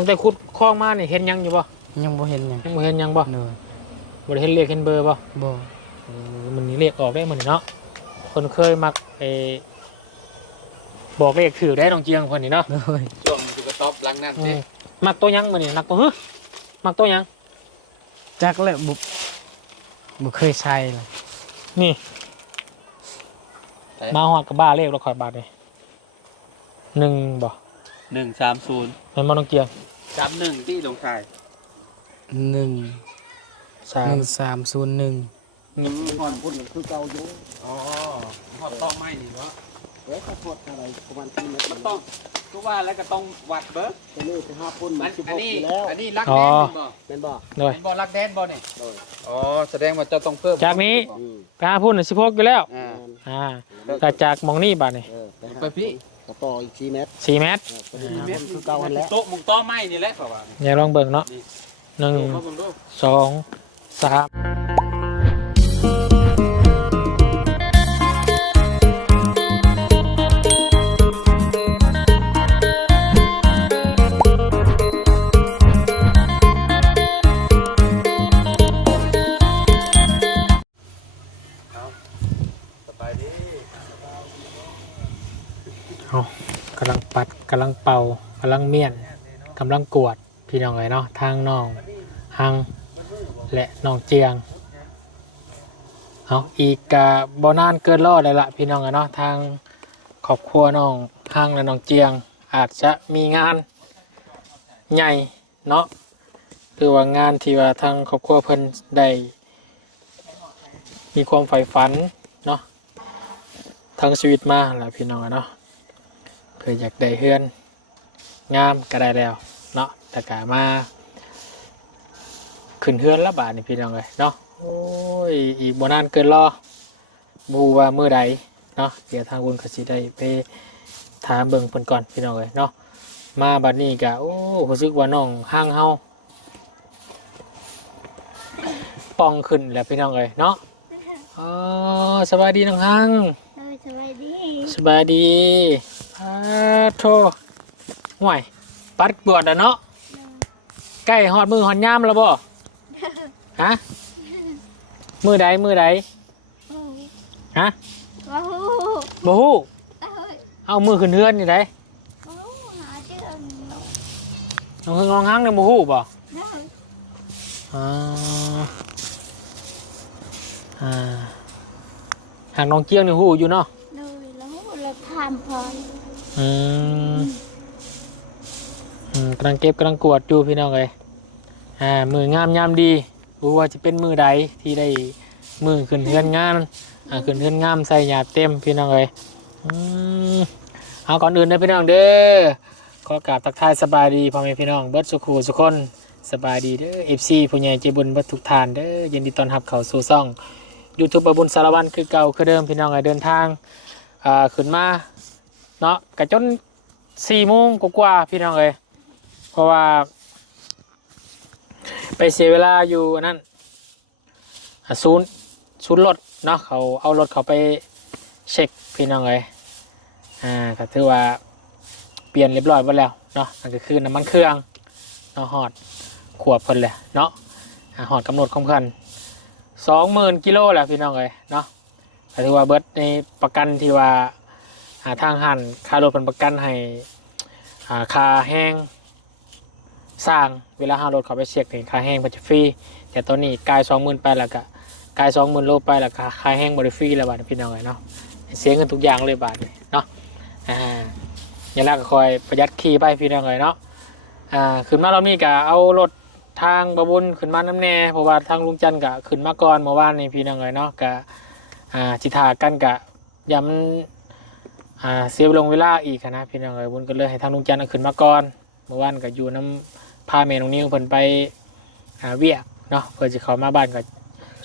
ตั้งแต่ขุดคลองมาเนี่ยเห็นยังอยู่บ่ยังบ่เห็นหยัง ยังบ่เห็นยังบ่ เด้อ บ่ได้เห็นเลขเห็นเบอร์บ่ บ่ มันนี่เลขออกได้มันเนาะคนเคยมักไอบอกเลขถือได้ตรงเจียงคนนี้เนาะ เด้อ ช่วงอยู่กระต๊อบหลังนั่นสิ มักตัวยังมันนี่มักตัวมักตัวยัง จักแล้วบ่เคยใช้เลย นี่มาหอดกับบ้าเลขเราคอยบาทเลย1บ่ 130 เป็นมอนองเกียง 31ที่ลงชาย 1301 ก่อนพุ่นคือเก่าอยู่ อ๋อหอดต้องไม่นี่เนาะ แล้วก็พดอะไรประมาณที่เมตร มันต้องก็ว่าแล้วก็ต้องวัดเบิร์ จะเลื่อยไป5พุ่น อั มัน น สิบห อัน ก นี้ อยู่แล้ว อันนี้รักแดนบ่ เป็นบ่ เลย เป็นบ่รักแดนบ่เนี่ย โดย อ๋อแสดงว่าเจ้าต้องเพิ่ม จากนี้ อืม กาพุ่น16อยู่แล้ว อ่า แต่จากมองนี่บาทนี่ ไปพี่ ก็ต่ออีก4เมตร 4 เมตร ไปดูเมตรคือเก่าหันแล้ว โต๊ะมุงโต๊ะไม้นี่แหละเขาว่า อย่าลองเบิ่งเนาะ นี่ 1 เขาเบิ่งดู 2 3สบายดี เอากำลังปัดกำลังเป่ากำลังเมียนกำลังกวดพี่น้องเลยเนาะทางน้องหังและน้องเจียงเอาอีกบ่นานเกินรอดเลยละพี่น้องเลยเนาะทางครอบครัวน้องหังและน้องเจียงอาจจะมีงานใหญ่เนาะหรือว่างานที่ว่าทางครอบครัวเพิ่นได้มีความใฝ่ฝันเนาะทั้งชีวิตมาแหละพี่น้องอะเนาะเพื่ออยากได้เฮือนงามก็ได้แล้วเนาะแต่กามาขึ้นเฮือนละบาทนี่พี่น้องเลยเนาะโอ้ยอีกบ่นานเกินรอบูว่าเมื่อใดเนาะเดี๋ยวทางบุญกสิได้ไปถามเบิ่งเพิ่นก่อนพี่น้องเลยเนาะมาบัดนี้ก็โอ้รู้สึกว่าน้องห้างเฮาป่องขึ้นแล้วพี่น้องเลยเนาะอ๋อสบายดีน้องห้าง สบายดี สบายดีโทห่วยปัดบวดอ่ะเนาะใกล้หอดมือหอดย่ามแล้วบ่ฮะมือใดฮะ ว้าว บ่ฮู้เอามือขึ้นเฮือนนี่ได หาชื่ออันนี้ น้องเฮืองน้องหังนี่บ่ฮู้บ่อ่าหากน้องเกี้ยงนี่ฮู้อยู่เนาะ เลยแล้วเราทำพอ อืมกำลังเก็บกำลังกวดอยู่พี่น้องเลยมืองามยามดีรู้ว่าจะเป็นมือใดที่ได้มือขึ้นเฮือนงานขึ้นเฮือนงามใส่หยาดเต็มพี่น้องเลยเอาก่อนอื่นนะพี่น้องเด้อขอกราบทักทายสบายดีพ่อแม่พี่น้องเบิร์ดสุขูสุคนสบายดีเด้อ FC ผู้ใหญ่ใจบุญเบิร์ดทุกท่านเด้อยินดีต้อนรับเข้าสู่ช่อง YouTube บุญสารวัตรคือเก่าคือเดิมพี่น้องเลยเดินทางขึ้นมาเนาะกะจน4 โมงกว่าๆพี่น้องเลยเพราะว่าไปเสียเวลาอยู่นั่นศูนย์รถเนาะเขาเอารถเขาไปเช็คพี่น้องเลยก็ถือว่าเปลี่ยนเรียบร้อยหมดแล้วเนาะนั่นก็คือน้ำมันเครื่องเนาะหอดขวบเพิ่นเลยเนาะหอดกำหนดของเพิ่น20,000 กิโลแหละพี่น้องเลยเนาะก็ถือว่าเบิร์ดในประกันที่ว่าทางหันค่ารถเป็นประกันให้ค่าแห้งสร้างเวลาหารถเขาไปเช็คถึงค่าแห้งมันจะฟรีแต่ตอนนี้กาย20,000ไปแล้วก็กาย20,000 โลไปแล้วก็ค่าแห้งบริฟรีแล้วบาทพี่น้องเลยเนาะเสียเงินทุกอย่างเลยบาทเนาะอย่างแรกก็คอยประหยัดขี่ไปพี่น้องเลยเนาะขึ้นมาเรานี่ก็เอารถทางบบุญขึ้นมาน้ำแน่เพราะว่าทางลุงจันทร์ก็ขึ้นมาก่อนเมื่อวานนี่พี่น้องเลยเนาะก็จิตากันกะย้ำเสียลงเวลาอีกนะพี่น้องเลยบุญก็เลยให้ทางลุงจันทร์ขึ้นมาก่อนเมื่อวานก็อยู่น้ำพาเมนตรงนี้เพิ่นไปเวียกเนาะเพื่อจะเข้ามาบ้านกับ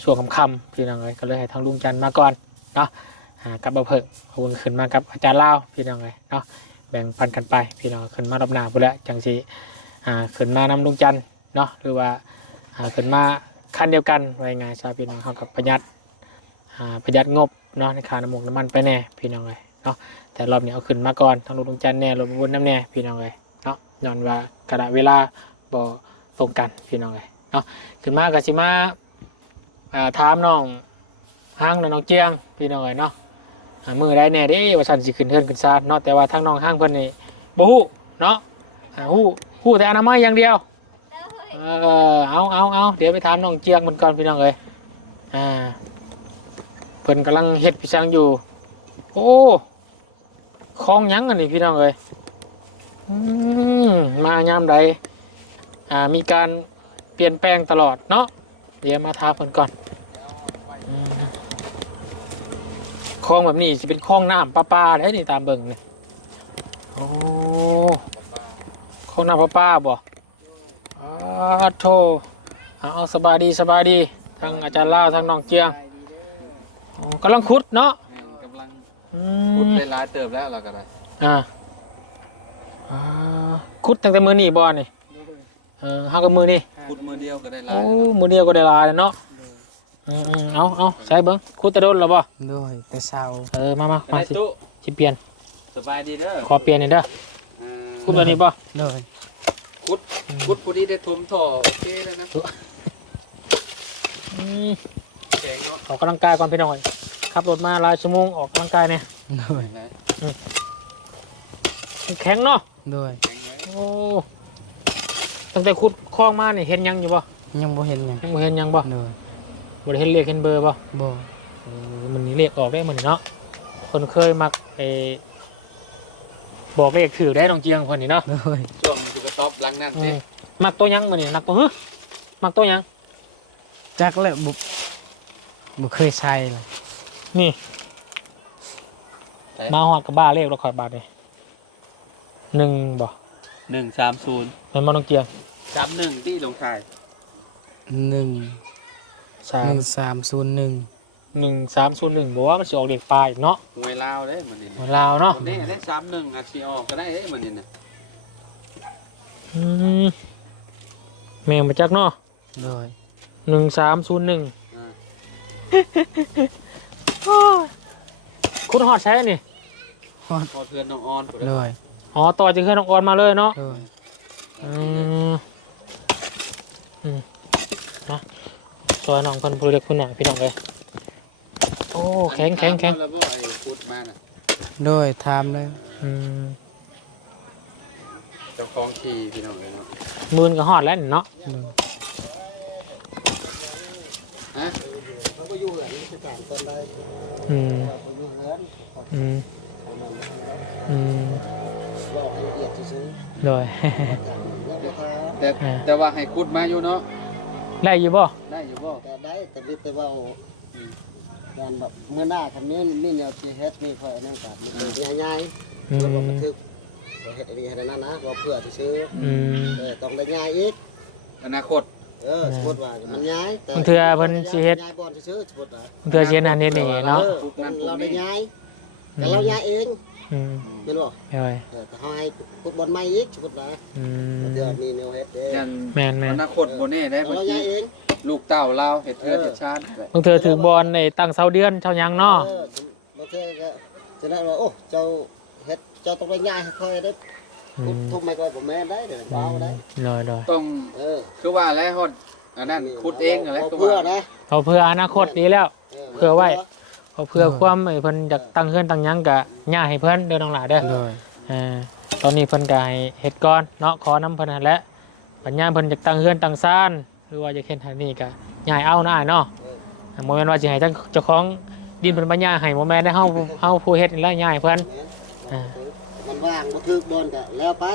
ช่วงค่ำๆพี่น้องเลยก็เลยให้ทางลุงจันทร์มาก่อนเนาะกับบ่เพิ่งบุญขึ้นมากับอาจารย์เล่าพี่น้องเลยเนาะแบ่งปันกันไปพี่น้องขึ้นมารอบหน้าพุ่นละจังสิขึ้นมานำลุงจันทร์เนาะหรือว่าขึ้นมาขั้นเดียวกันไว้ไงชาวพี่น้องเขากับประหยัดงบเนาะในค่าน้ำมันไปแน่พี่น้องเลยเนาะแต่รอบนี้เอาขึ้นมาก่อนทางลุงจันทร์แน่รถบุญน้ำแน่พี่น้องเลยเนาะ ย้อนว่ากระดาษเวลาบ่ตรงกันพี่น้องเลยเนาะขึ้นมาก็สิมาถามน้องห้างและน้องเจียงพี่น้องเลยเนาะมือได้แน่เด้ว่าฉันสิขึ้นเฮือนขึ้นซานเนาะแต่ว่าทางน้องห้างเพิ่นนี่บ่ฮู้เนาะฮู้แต่อนามัยอย่างเดียวเอาเดี๋ยวไปถามน้องเจียงมันก่อนพี่น้องเลยเพิ่นกำลังเฮ็ดพิชังอยู่โอ้คลองยังอันนี้พี่น้องเลยมายามใดมีการเปลี่ยนแปลงตลอดเนาะเดี๋ยวมาถามเพิ่นก่อนคลองแบบนี้จะเป็นคลองน้ำประปาได้นี่ตามเบิ่งนี่โอ้คลองน้ำประปาบ่โธ่เอาสบายดีทางอาจารย์ลาวทางน้องเจียงกำลังขุดเนาะกำลังขุดได้หลายเติบแล้วเราก็ได้ขุดตั้งแต่มือนี่บ่นี่ห้ากับมือนี่ขุดมือเดียวก็ได้หลาย โอ้มือเดียวก็ได้หลายแล้วเนาะเอาใช้เบิ่งขุดแต่โดนแล้วบ่ด้วยแต่เช้ามาสิเปลี่ยนสบายดีเด้อขอเปลี่ยนนี่เด้อขุดตัวนี้บ่ด้วยขุดพอดีได้ถมท่อโอเคแล้วนะออกกำลังกายก่อนพี่น้อยขับรถมาหลายชั่วโมงออกกำลังกายเนี่ยด้วยแข็งเนาะด้วยโอ้ตั้งแต่ขุดคลองมาเนี่ยเห็นยังอยู่บ่ยังบ่เห็นยังบ่ด้วยบ่ได้เห็นเลขเห็นเบอร์บ่มันนี่เลขออกได้มันเนาะคนเคยมักบอกเลขถือได้ตรงเจียงคนนี้เนาะช่วงถูกกระต๊อบหลังนั่นสิมักตัวยังมันนี่มักตัวมักตัวยังจักแล้วบ่เคยใช้เลยนี่มาหอดกับบ้าเลขเราคอยบาทเลย1บ่130มันมาตรงเจียง31ที่ลงท้าย1301บอกว่ามันสิออกเด็กปลายเนาะหวยลาวเด้มันนี่หวยลาวเนาะนี่ได้31อาจสิออกก็ได้เด้มันนี่น่ะแม่งมาจักเนาะด้วย1301คุณหอดใช้นี่พอเพื่อนน้องออนเลยต่อจากเพื่อนน้องออนมาเลยเนาะนะตัวน้องคนผู้เล็กผู้หน่อยพี่น้องเลยโอ้แข็งด้วยทำเลยเจ้าของขี่พี่น้องเลยเนาะมืนก็หอดแล้วเนาะเขาก็อยู่หลังที่ต่างต้นได้บอกให้ละเอียดซื้อโดยแต่ว่าให้ขุดมาอยู่เนาะได้อยู่บ่แต่ได้แต่วิแต่ว่าการแบบเมื่อหน้าคำนี้นี่แนวที่เฮ็ดนี่ค่อยนั่งกับมันง่ายๆเราบอกมันคือเฮ็ดอะไรให้นั่นนะเราเพื่อที่ซื้อต้องได้ง่ายอีกอนาคตสมมติว่ามันง่ายแต่เถื่อเพิ่นสิเฮ็ดง่ายบ่ซื้อสมมติว่าเถื่อสิเฮ็ดอันนี้นี่เนาะเราได้ง่ายแต่เราง่ายเองแม่นบ่แต่เฮาให้ฟุตบอลใหม่อีกสมมุติว่าเดี๋ยวมีแนวเฮ็ดเด้แม่นอนาคตบ่แน่ได้บ่สิลูกเต้าเราเฮ็ดเทื่อเฮ็ดชาติบางเทื่อถึงบอลในตั้งเสาเดือนเท่ายังเนาะบางเทื่อก็จะได้ว่าโอ้เจ้าเฮ็ดเจ้าต้องได้ง่ายให้ค่อยได้ทุกไม่ก็บ่แม่นได้เด้อเบาได้ต้องคือว่าแล้วฮอดอันนั้นขุดเองอะไรก็ว่านะเอาเพื่ออนาคตดีแล้วเพื่อไว้เอาเพื่อความเพิ่นอยากตั้งเฮือนตั้งหยังก็ย่าให้เพิ่นเด้อน้องหลาเด้อตอนนี้เพิ่นก็ให้เฮ็ดก่อนเนาะขอน้ำเพิ่นนั่นแหละปัญญาเพิ่นอยากตั้งเฮือนตั้งศาลหรือว่าจะเฮ็ดทางนี้ก็ย่าให้เอานะเนาะบ่แม่นว่าสิให้เจ้าของดินเพิ่นปัญญาให้บ่แม่นได้เฮาผู้เฮ็ดนี่แหละย่าให้เพิ่นมันว่างบ่ถึกบนก็แล้วไป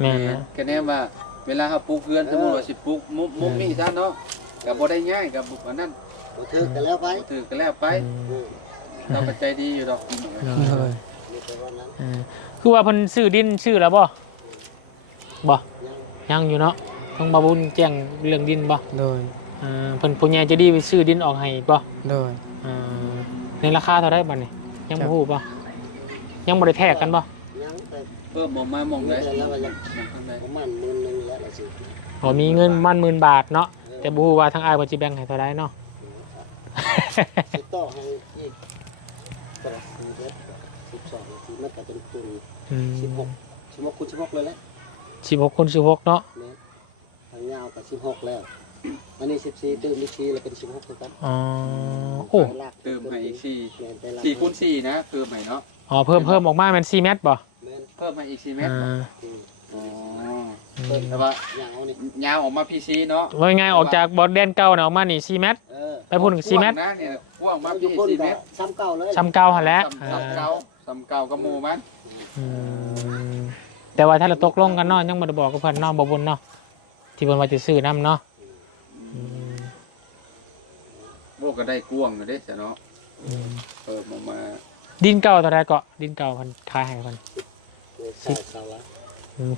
แม่นนะก็แน่ว่าเวลาเฮาปลูกเรือนสมมุติว่าสิปลูกมุมนี้ซะเนาะก็บ่ได้ง่ายก็อันนั้นบ่ถึกก็แล้วไปเราปัจจัยดีอยู่ดอกคือว่าเพิ่นซื้อดินซื้อแล้วบ่ยังอยู่เนาะต้องมาบุญแจ้งเรื่องดินบ่เพิ่นผู้ใหญ่จะดีไปซื้อดินออกให้บ่ในราคาเท่าไดบัดนี้ยังบ่ฮู้บ่ยังบ่ได้แทกกันบ่เพิ่มบ่มามองได้ประมาณ10,000แล้วสิมีเงินมัน10,000 บาทเนาะแต่บ่ฮู้ว่าทางอ้ายเพิ่นสิแบ่งให้เท่าไดเนาะติดต่อให้อีกประมาณ12นาทีมันก็เป็นตุน16คูณ16เลยแหละ 16คูณ16เนาะ แม่นทางยาวก็16แล้วอันนี้14ตื่มอีก4แล้วเป็น16คือกัน อ๋อโอ้ ไปลาก เติมให้อีกสี่ แม่นไปลาก สี่คูณสี่นะเพิ่มให้เนาะ อ๋อเพิ่มออกมาแม่น4เมตรบ่ แม่น เพิ่มให้อีก4เมตร อ่า อืม อ๋อ เพิ่ม แต่ว่า อย่างเอานี่ ยาวออกมาพีซีเนาะ ว่าง่ายออกจากบอดแดนเก่าน่ะออกมานี่4เมตร เออ ไปพูดถึง4เมตร กว้างนะเนี่ยกว้างมา เอาอ พี ยู่คน สี่ ก็ เมตร ซ้ำเก่าเลย ซ้ำเก่าหั่นแหละ ซ้ำเก่าซ้ำเก่ากับหมู่มัน อืมแต่ว่าถ้าเราตกลงกันเนาะยังบ่ได้บอกกับเพิ่นเนาะบ่บุญเนาะที่เพิ่นว่าจะซื้อนํเนาะอืม โบก็ได้กว้างเลยเด้เนาะ อืม เพิ่มออกมา ดินเก่าเท่าใดเกาะดินเก่าเพิ่นขายให้เพิ่น ใช่เก่าละ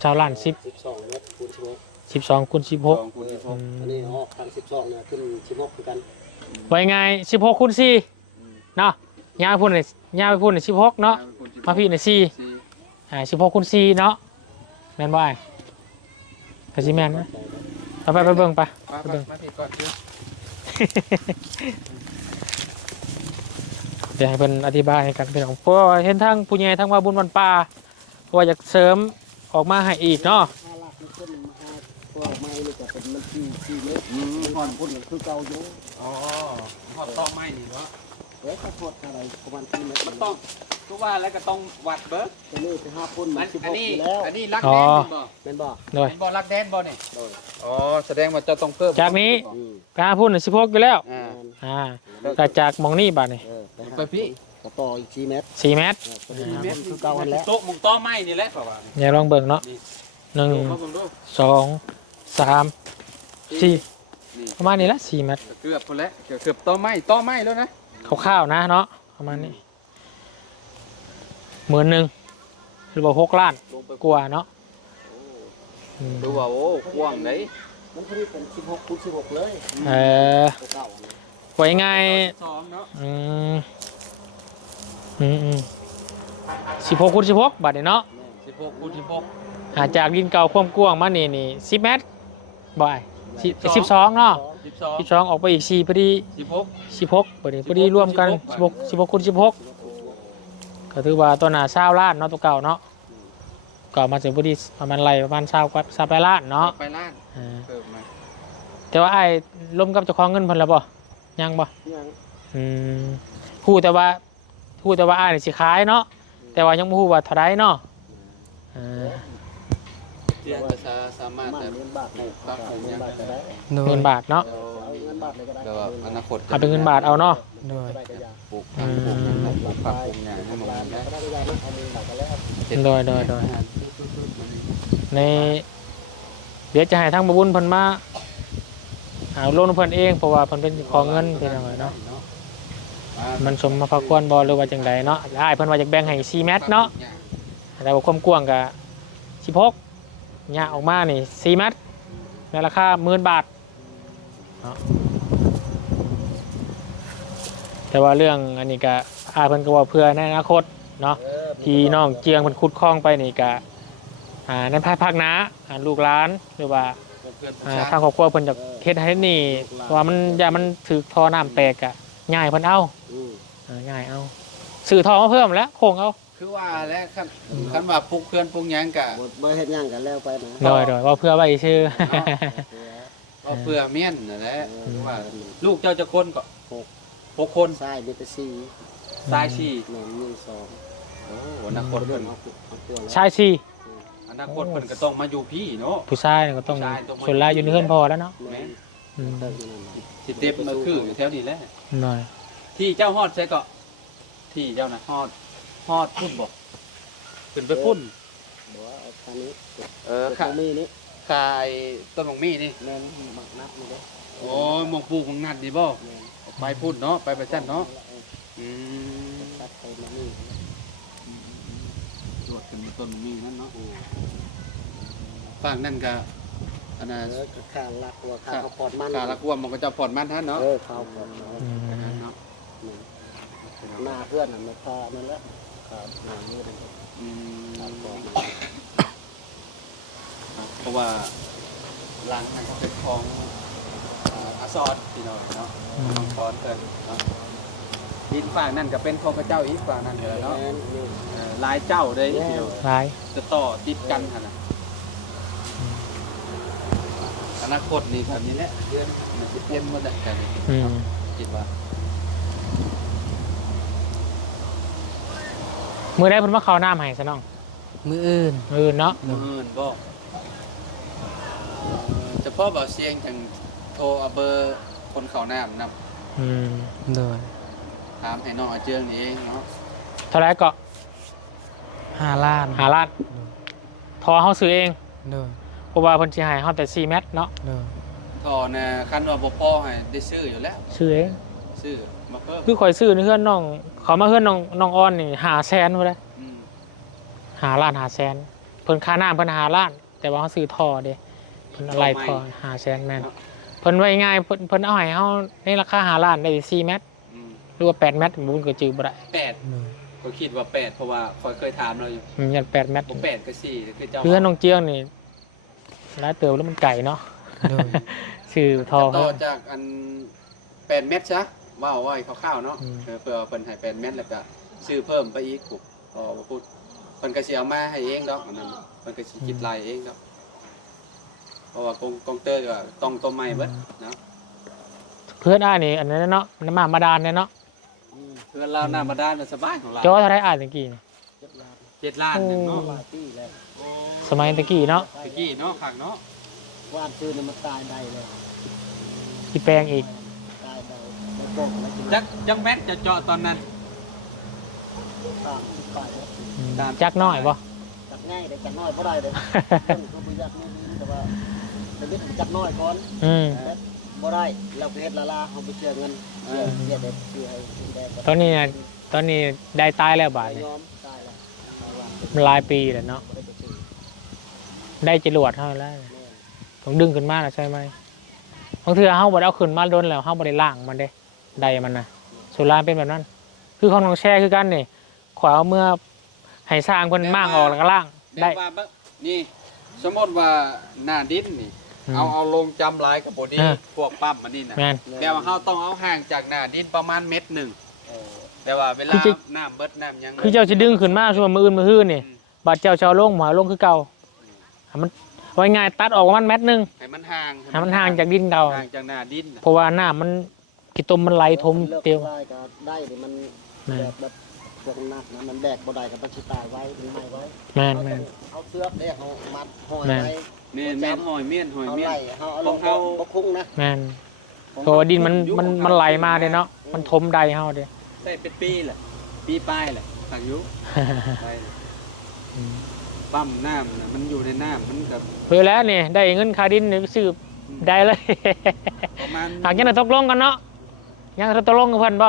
ชาวล้าน10 12เมตรคูณ16 12คูณ สอง 16 คูณ อืม อันนี้ออกทาง12เนี่ยขึ้น16คือกัน ไว้ไง16คูณ4เนาะยาวไปพุ่นนี่ยาวไปพุ่นนี่16เนาะมาพี่นี่4 สี่ 16คูณ4เนาะแม่นบ่อ้ายก็สิแม่นนะไปเบิ่งไป มาผิดก่อนเด้อ เดี๋ยวให้เพิ่นอธิบายให้กันพี่น้องเพราะว่าเห็นทางผู้ใหญ่ทางว่าบุญวันป่าเพราะว่าอยากเสริมออกมาให้อีกเนาะ ถ้าลากมันขึ้นมาหาพวกไม้นี่ก็เป็นมัน4เมตรก่อนพุ่นคือเก่าอยู่ อ๋อหอดต่อไม้นี่เนาะ เดี๋ยวถ้าพดอะไรประมาณ4เมตร มันต้องทุกว่าแล้วก็ต้องวัดเบิร์ ตัวนี้ไปหาพุ่นมัน16 อันนี้ อยู่แล้ว อันนี้รักแดนบ่ เป็นบ่ โดย เป็นบ่รักแดนบ่นี่อ๋อแสดงว่าจะต้องเพิ่ม จากนี้ อืม กาพูด16อยู่แล้ว อ่า แต่จากหมองนี่บาดนี่ เออไปหา ไปพี่ ก็ต่ออีก4เมตร 4เมตร ตัวนี้หาพุ่นคือเก่าอันแล้ว โต๊ะมุงต้อไม้นี่แหละป่าวว่านี่ อย่าลองเบิ่งเนาะ ดูมา 1 เบิ่งดู 2 3 นี่ 4ประมาณนี้ละ4เมตร เกือบพอแล้วเกือบต้อไม้แล้วนะ คร่าวๆนะเนาะประมาณนี้11,000หรือว่า6ล้าน ลงไป กว่าเนาะอืม ดูว่าโอ้กว้างไหน มันพอดีเป็น16คูณ16เลย เออ ตัวเก่าอันนี้ ไว้ไง สองเนาะ อืม16คูณ16บาทนี่เนาะ 16คูณ16 จากดินเก่าความกว้างมานี่10เมตรบ่าย12เนาะ 12 12ออกไปอีก4พอดี 16 16พอดีรวมกัน16คูณ16ก็ถือว่าตัวหน้า20ล้านเนาะตัวเก่าเนาะก็มาถึงพอดีประมาณไรประมาณ20กว่า28ล้านเนาะ ไปล้าน อ่า เพิ่มมา แต่ว่าไอ้ร่วมกับเจ้าของเงินเพิ่นแล้วบ่ยังบ่ ยัง อืมฮู้แต่ว่าอ้ายนี่สิขายเนาะแต่ว่ายังบ่ฮู้ว่าเท่าใดเนาะอ่า เดือนจะสามารถ มัน แบบ เงินบาทได้ครับเงินบาทก็ได้ เงินบาทเนาะ เอาเงินบาทเลยก็ได้ เดี๋ยวอนาคต เอาเป็นเงินบาทเอาเนาะ โดย ได้ก็ยา ปลูกผักปลูกหยังปลูกผักปลูกหยังให้มัน ร้าน ได้ ก็ได้ก็ยาเอาเงินบาทก็แล้ว โดยในเดี๋ยวจะให้ทางบบุญเพิ่นมาเอาลงเพิ่นเองเพราะว่าเพิ่นเป็นของเงินเป็นจังไดเนาะมันสมมาพาควรบ่หรือว่าจังใดเนาะอ้ายเพิ่นว่าอยากแบ่งให้4เมตรเนาะแต่ว่าความกว้างก็16ยะออกมานี่4เมตรในราคา10,000 บาทเนาะแต่ว่าเรื่องอันนี้ก็อ้ายเพิ่นก็ว่าเพื่อในอนาคตเนาะ ที่น้องเจียงมันขุดคลองไปนี่ก็ในภายภาคหน้าลูกหลานหรือว่าทางครอบครัวเพิ่นจะเฮ็ดให้นี่ว่ามันอย่ามันถือท่อน้ำแตกอะง่ายเพิ่นเอาง่ายเอาสื่อท่อมาเพิ่มแล้วโค้งเอา คือว่าแล้วคันว่าปลูกเพื่อนปลูกหยังกะ บ่เฮ็ดหยังกันแล้วไปนะ โดยว่าเพื่อไว้ชื่อ ก็เพื่อเมียนนั่นแหละคือว่าลูกเจ้าจะคนก็6คน ทรายมีแต่4 ทรายสี่ แม่น1 โอ้อนาคตเพิ่น ชายสี่ อนาคตเพิ่นก็ต้องมาอยู่พี่เนาะ ผู้ชายนี่ก็ต้องส่วนหลายอยู่ในเฮือนพอแล้วเนาะ แม่น อืม สิเต็มมาคืออยู่แถวนี้แหละ หน่อย ที่เจ้าฮอดใช่ก็ที่เจ้าน่ะฮอดพุ่นบ่ขึ้นไปพุ่น บ่เอาทางนี้ ค่ะ มีนี่ ขายต้นมงมีนี่ แม่นมักนับนี่เด้ โอ้ยมงปลูกมงนัดดีบ่ แม่น ไปพุ่นเนาะไปประจันเนาะอืม ตัดไปมานี่ โดดขึ้นมาต้นมงมีนั่นเนาะฝั่งนั่นก็อันน่ะ ก็ค่าลักว่าค่าเขาปอดมัน ขาละกวมมันก็จะผ่อนมันท่านเนาะ ข้าวปอด อืม เนาะ หน้าเพื่อนน่ะมันพานั่นแหละครับหน้านี่เป็น อืม ข้าวปอด เพราะว่าร้านนั้นเป็นของอาซอดพี่น้องเนาะของฟอนเพิ่นเนาะดินฝั่งนั่นก็เป็นของพระเจ้าอีกฝั่งนั่นเลยเนาะ แม่นนี่ หลายเจ้าเลยพี่น้อง หลาย จะต่อติดกันหั่นน่ะ นาคตนี่ครับนี่แหละเดือนมันสิเปลี่ยนหมดแล้วกัน อืม คิดว่า มือได้เพิ่นมาเข้าน้ำให้ซะน้อง มืออื่น มือเนาะ มื้ออื่นบ่เฉพาะบ่เสียงจังโทรเอาเบอร์คนเข้าน้ำนำ อืม โดย ถามให้น้องอาเจืองนี่เองเนาะ เท่าไหร่ก็ 5 ล้าน 5 ล้านทอเฮาซื้อเอง โดย เพราะว่าเพิ่นสิให้เฮาแต่4เมตรเนาะ โดย ท่อน่ะคันว่าบ่พอให้ได้ซื้ออยู่แล้ว ซื้อเอง ซื้อมาเพิ่ม คือข่อยซื้อในเฮือนน้องเขามาเฮือนน้องอ้อนนี่500,000พุ่นเด้ อืม 5 ล้าน500,000เพิ่นค่าน้ำเพิ่น5 ล้าน แต่ว่าเฮาซื้อท่อเด้เพิ่นอะไรท่อ500,000แม่นเพิ่นไว้ง่ายเพิ่นเอาให้เฮาในราคา5 ล้านได้4เมตร อืม หรือว่า8เมตรบุญก็จื้อบ่ได้ 8 โดย ก็คิดว่า8เพราะว่าคอยเคยถามเราอยู่ มันยัน8เมตร บ่8ก็4คือเจ้า คือน้องเจียงนี่ร้านเติมแล้วมันไก่เนาะ โดย ชื่อทอ ต่ เขา อจากอัน8เม็ดซะว่าไว้คร่าวๆเนาะ อืม เพื่อเพิ่นให้8เม็ดแล้วก็ซื้อเพิ่มไปอีกปุ๊บอ๋อบ่พูดเพิ่นก็สิเอามาให้เองดอกอันนั้นเพิ่นก็สิคิดรายเองดอกเพราะว่ากงเตอร์ก็ต้องตัวใหม่เบิดเนาะ เพื่อนอ้ายนี่อันนั้นเนาะน้ำมาดานเนี่ยเนาะ เพื่อนเราหน้ามาด้านน่ะสบายของเรา จอเท่าไรอ้ายตะกี้นี่ 7ล้านหนึงเนาะ หลายปีแล้ว สมัยตะกี้เนาะ ตะกี้เนาะคักเนาะ วาดซื้อนี่มันตายได้เลย ที่แปลงอีก ตายได้ไม่โกงแล้วกิน จักแม็ดจะเจาะตอนนั้น ตามที่ไปแล้ว ตาม จักน้อยป่ะ จับง่ายเลยจับน้อยบ่ได้เลยเพิ่นก็บ่อยากนี่แต่ว่าแต่เด็กจับน้อยก่อน อืม บ่ได้เราไปเฮ็ดละลาเฮาไปเชื่อเงินเชื่อเด็กเชื่อให้กินได้ ตอนนี้น่ะตอนนี้ได้ตายแล้วบาทนี่ ยอมตายแล้วเอาว่า มันหลายปีแล้วเนาะ บ่ได้ไปซื้อ ได้จรวดเท่าแล้ว แม่น ต้องดึงขึ้นมาแล้วใช่ไหมบางทีเฮาบ่ได้เอาขึ้นมาโดนแล้วเฮาบ่ได้ล่างมันเด้ได้มันนะสุรานเป็นแบบนั้น คือของน้องแช่คือกันนี่ขวาเอาเมื่อให้สร้างเพิ่นมากออกแล้วก็ล่าง ได้ ได้ ว่านี่สมมติว่าหน้าดินนี่ อืม เอาลงจำหลายกับบ่ดี อ่า พวกปั๊มมันนี่น่ะ แม่น แต่ว่าเฮาต้องเอาห่างจากหน้าดินประมาณเม็ดหนึง เออ แต่ว่าเวลา คือจะ น้ำเบิดน้ำหยัง คือเจ้าสิดึงขึ้นมาช่วงมื้ออื่นมื้อฮื้อนี่ บาดเจ้าชาวลงหมาลงคือเก่าให้มันไว้ง่ายตัดออกประมาณเม็ดหนึง ให้มันห่าง ให้มันห่างจากดินเก่า ห่างจากหน้าดินน่ะ เพราะว่าน้ำมันกิตมมันไหลทมเตียว ได้ก็ได้ดิมัน แม่น แดกแบบพวกนักนะมันแดกบ่ได้ก็ต้องสิตายไว้ถึงไม่ไว้ แม่น เอา แม่น เอาเสือกเด้เฮามัดห้อย แม่น ไว้ แม่นแม่นหอยเม่นหอย เอา เม่น ไล่เฮาเอาลง ของเฮา บ่คุ้งนะ แม่นเพราะว่าดินมันไหลมาเด้เนาะมันทมใดเฮาเด้ ใช่เป็นปีแหละปีปลายแหละทางยุไปปั๊มน้ำน่ะมันอยู่ในน้ำมันกับ เพื่อแล้วนี่ได้เงินค่าดินนี่ซื้อได้เลย ประมาณ หากยังได้ตกลงกันเนาะยังตกลงกับเพิ่นบ่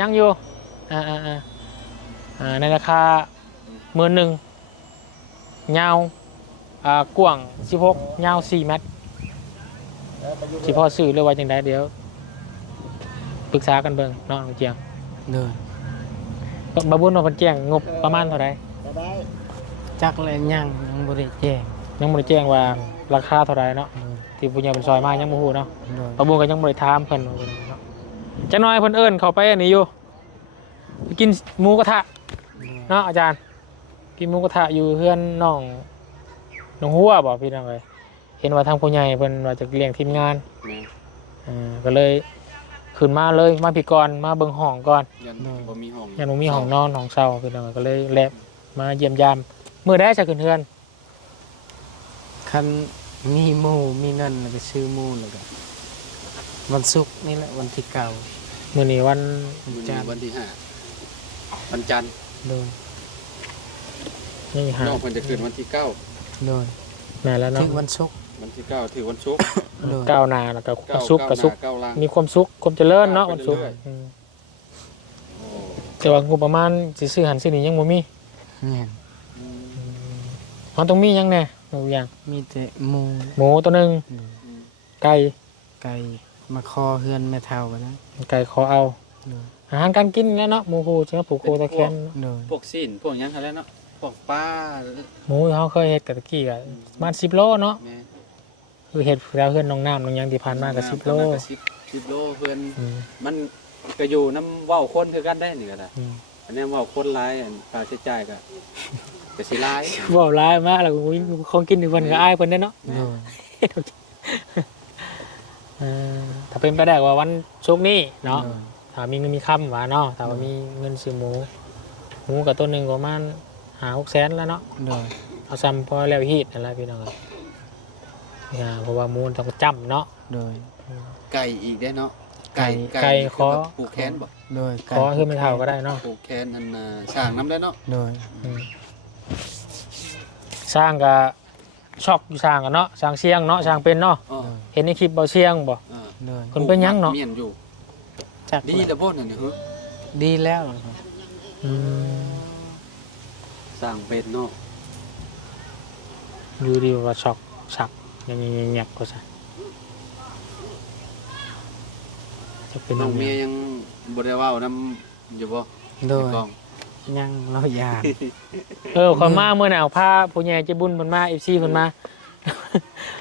ยังอยู่ในราคา11,000ยาวกว้าง16ยาว4เมตรสิพอซื้อหรือว่าจังไดเดี๋ยวปรึกษากันเบิ่งเนาะน้องเจียง โดย บาบุญว่าเพิ่นแจ้งงบประมาณเท่าใด ก็ได้ จักและยังบ่ได้แจ้ง ยังบ่ได้แจ้งว่าราคาเท่าใดเนาะ โดย ที่ผู้ใหญ่เป็นซอยมายังบ่ฮู้เนาะ โดย บาบุญก็ยังบ่ได้ถามเพิ่นว่าเพิ่นเนาะจักหน่อยเพิ่นเอิ้นเข้าไปอันนี้อยู่ไปกินหมูกระทะเนาะอาจารย์ กินหมูกระทะอยู่เฮือนน้องหัวบ่พี่น้องเอ้ยเห็นว่าทางผู้ใหญ่เพิ่นว่าจะเลี้ยงทีมงาน แม่ ก็เลยขึ้นมาเลยมาพี่ก่อนมาเบิ่งห้องก่อน ยันบ่มีห้อง ยังบ่มีห้องนอนห้องเช่าพี่น้องเอ้ยก็เลยแลบมาเยี่ยมยามมื้อใดจะขึ้นเฮือน คันมีหมู่มีเงินแล้วก็ซื้อหมู่แล้วก็วันศุกร์นี่แหละวันที่เก้า มื้อนี้วัน มื้อ จั นี้ นทร์ วันที่ห้าวันจันทร์ โดย นี่หา น้องเพิ่นจะขึ้นวันที่เก้า โดย แม่แล้ว ถึ เนาะ งวันศุกร์ วันที่เก้าถือวันศุกร์ โดย ก้าวหน้าแล้วก็ เก้า สุขกับสุข เก้าหน้าเก้าหลัง มีความสุขความเจริญเนาะ ก้าวไป วันสุข เรื่อย อืม โอ้ แต่ว่างบประมาณสิซื้อหันซื้อนี่ยังบ่มี แม่น อืม มันต้องมีหยังแน่หนูอย่าง มีแต่หมู่ หมูตัวหนึง อืม ไก่ ไก่มาคอเฮือนแม่เฒ่ากันนะ ไก่ขอเอา โดย อาหารการกินแล้วเนาะหมูคูจังผูกโคตะแคน โดย พวกซีนพวกหยังเขาแล้วเนาะพวกปลา หมูเขาเคยเฮ็ดกับตะกี้ก็ประมาณ10 โลเนาะ แม่ คือเฮ็ดแล้วเฮือนน้องน้ำน้องหยังที่ผ่านมาก็10 โล ก็10โลเพิ่น อืม มันก็อยู่น้ำเว้าคนคือกันได้นี่ก็ได้ อืม อันนี้เว้าคนหลายอันค่าใช้จ่ายก็สิหลาย เว้าหลายมากแล้วอุ้ยของกินนี่เพิ่นก็อายเพิ่นเด้เนาะ โดย ถ้าเป็นไปได้ว่าวันศุกร์นี้เนาะถ้ามีเงินมีคำว่าเนาะถ้าว่ามีเงินซื้อหมูกับตัวหนึ่งประมาณ5-6 แสนแล้วเนาะ โดย เอาซ้ำพอแล้วฮีดอะไรพี่น้องครับเพราะว่ามูลต้องจำเนาะ โดย ไก่อีกได้เนาะ ไก่ นี่ ขอ แบบปลูกแคนบ่ โดย ขอคือไม่เท่าก็ได้เนาะ ปลูกแคนนั่นน่ะสร้างน้ำได้เนาะ โดย สร้างกับชอบอยู่สร้างกันเนาะสร้างเชียงเนาะสร้างเป็นเนาะ อ๋อ เห็นในคลิปเบาเชียงบ่ โดย คนเป็นหยังเนาะ เมียนอยู่ จัก ดีแต่บ่นั่นนี่ฮึ ดีแล้วครับ อืม สร้างเป็นเนาะ อยู่ดีว่าช็อกสักยังเงียบก็ซะจะเป็น น้อง ยังไง เมียยังบ่ได้เว้านำอยู่บ่ โดย ในกอง ยังเรายาน คนมาเมื่อหนาวผ้าผู้ใหญ่ใจบุญเพิ่นมา FC เพิ่นมา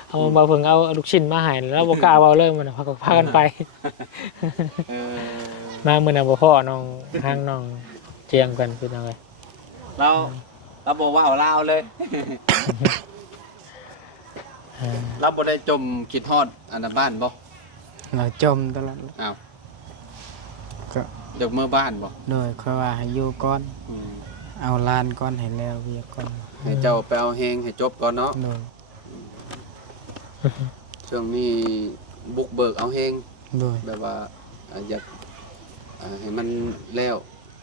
เอามาเพิ่งเอาลูกชิ้นมาให้แล้วบ่กล้าเว้าเลยมันพากันไป เออ มาเมื่อหนาวบ่พ่อน้องห้างน้องเจียงกันเป็นยังไง เราบ่เว้าลาวเลย เราบ่ได้จมคิดฮอดอันนั้นบ้านบ่ เราจมตลอด อ้าว ก็ อยากเมื่อบ้านบ่ โดยค่อยว่าให้อยู่ก่อน อืม เอาลานก่อนให้แล้วเวียก่อน ให้เจ้าไปเอาเฮงให้จบก่อนเนาะ โดย ช่วงนี้บุกเบิกเอาเฮง โดย แบบว่าอยากให้มันแล้ว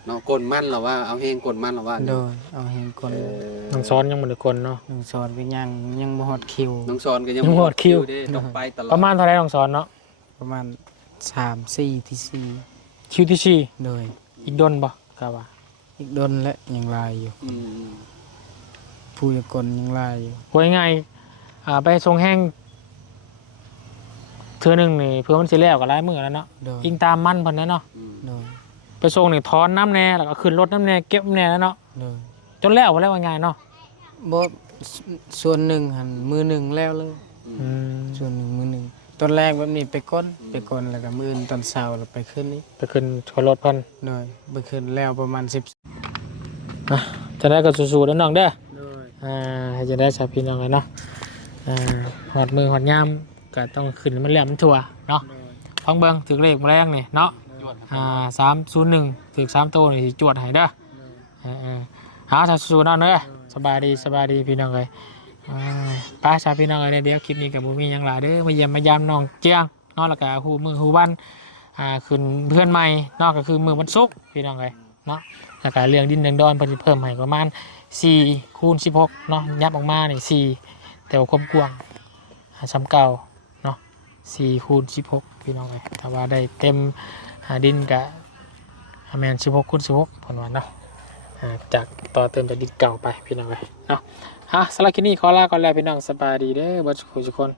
เนาะกลมันหรอว่าเอาเฮงกลมันหรอว่า โดยเอาให้ก่อน น้องซ้อนยังบ่ได้คนเนาะ หนึ่งสอนก็ยังบ่ฮอดคิว น้องซอนก็ยัง ยังหมดคิว เด้ต้องไปตลอ ป ด ระมาณเท่าไหร่น้องซ้อนเนาะ ประมาณ3-4ที่4 คิวที่สี่ โดย อีกดนบ่กะว่า อีกดนและยังลายอยู่ อืม ผู้ยากลยังลายอยู่ ว่าง่ายๆไปทรงแห้งเทื่อหนึงนี่เพื่อมันสิแล้วก็หลายมื้อแล้วเนาะ โดย อิงตามมันเพิ่นเนาะ อืม โดย ไปส่งนี่ถอนน้ำแน่แล้วก็ขึ้นรถน้ำแน่เก็บน้ำแน่แล้วเนาะ โดย จนแล้วบ่แล้วว่าง่ายเนาะ บ่ส่วนหนึ่งหันมือหนึ่งแล้วเลย อืม ส่วนหนึ่งมือหนึ่งตอนแรกแบบนี้ไปก้นแล้วก็มืออื่นตอนเช้าแล้วไปขึ้นนี้ ไปขึ้นชนรถเพิ่น โดยไปขึ้นแล้วประมาณ10 จะได้ก็สู้ๆเด้อน้องเด้อ โดย ให้จะได้สาพี่น้องเลยเนาะหอดมือหอดยามก็ต้องขึ้นมันแหลมมันถั่วเนาะ โดย ฟังเบิ่งถึงเลขมาแรงนี่เนาะ301ถึง3โตวนี่สิจวดให้เด้อหาถ้าสู้ๆเนาะเด้อสบายดีพี่น้องเลยไปสาพี่น้องเลยเดี๋ยวคลิปนี้กับบุมีหยังหลายเด้อมาเยี่ยมมายามน้องเจียงเนาะแล้วก็ฮู้มือฮู้วันขึ้นเพื่อนใหม่เนาะก็คือมือวันศุกร์พี่น้องเลยเนาะแล้วก็เรื่องดินเรื่องดอนเพิ่นสิเพิ่มให้ประมาณ4 คูณ 16เนาะยับออกมานี่4แต่ว่าความกว้างซ้ำเก่าเนาะ4 คูณ 16พี่น้องเลยถ้าว่าได้เต็มดินกับแมน16 คูณ 16ผลวันเนาะจากต่อเติมจากดินเก่าไปพี่น้องเลยเนาะสำหรับคลิปนี้ขอลาก่อนแล้วพี่น้องสบายดีเด้อเบิดทุกคน